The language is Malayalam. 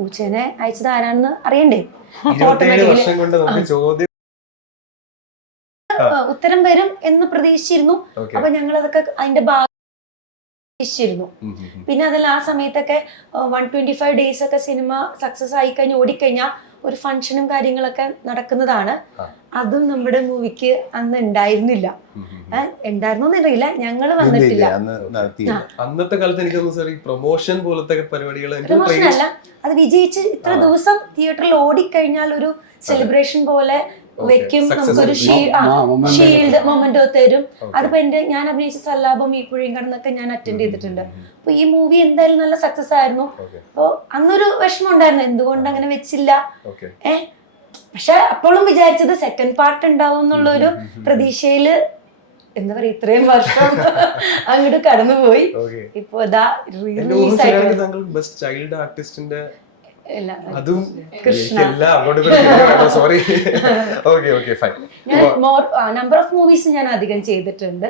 പൂച്ചേനെ അയച്ചത് ആരാണെന്ന് അറിയണ്ടേ? 27 വർഷം കൊണ്ട് നമുക്ക് ചോദ്യം ഉത്തരം വരും എന്ന് പ്രതീക്ഷിച്ചിരുന്നു. അപ്പൊ ഞങ്ങൾ അതൊക്കെ അതിന്റെ ഭാഗിച്ചിരുന്നു. പിന്നെ അതിൽ ആ സമയത്തൊക്കെ 125 days ഒക്കെ സിനിമ സക്സസ് ആയി കഴിഞ്ഞ് ഓടിക്കഴിഞ്ഞാൽ ഒരു ഫംഗ്ഷനും കാര്യങ്ങളൊക്കെ നടക്കുന്നതാണ്. അതും നമ്മുടെ മൂവിക്ക് അന്ന് ഉണ്ടായിരുന്നില്ല. ഉണ്ടായിരുന്നോന്നറിയില്ല, ഞങ്ങള് വന്നിട്ടില്ല. അന്നത്തെ കാലത്ത് എനിക്ക് പ്രൊമോഷൻ പോലത്തെ പരിപാടികൾ പ്രൊമോഷൻ അല്ല, അത് വിജയിച്ച് ഇത്ര ദിവസം തിയേറ്ററിൽ ഓടിക്കഴിഞ്ഞാൽ ഒരു സെലിബ്രേഷൻ പോലെ വെക്കും. നമുക്കൊരു ഷീൽഡ് മൊമെന്റോ തരും. അതിപ്പോ ഞാൻ അഭിനയിച്ച സല്ലാപം ഈ പുഴയും കടന്നൊക്കെ ഞാൻ അറ്റൻഡ് ചെയ്തിട്ടുണ്ട്. അപ്പൊ ഈ മൂവി എന്തായാലും നല്ല സക്സസ് ആയിരുന്നു. അപ്പൊ അന്നൊരു വിഷമം ഉണ്ടായിരുന്നു, എന്തുകൊണ്ട് അങ്ങനെ വെച്ചില്ല. പക്ഷെ അപ്പോഴും വിചാരിച്ചത് സെക്കൻഡ് പാർട്ട് ഉണ്ടാവും എന്നുള്ളൊരു പ്രതീക്ഷയില് എന്താ പറയാ ഇത്രയും വർഷം അങ്ങോട്ട് കടന്നുപോയി. ഇപ്പൊ ഇതാ റിലീസ് ആയിട്ട് അതും നമ്പർ ഓഫ് മൂവീസ് ഞാൻ അധികം ചെയ്തിട്ടുണ്ട്.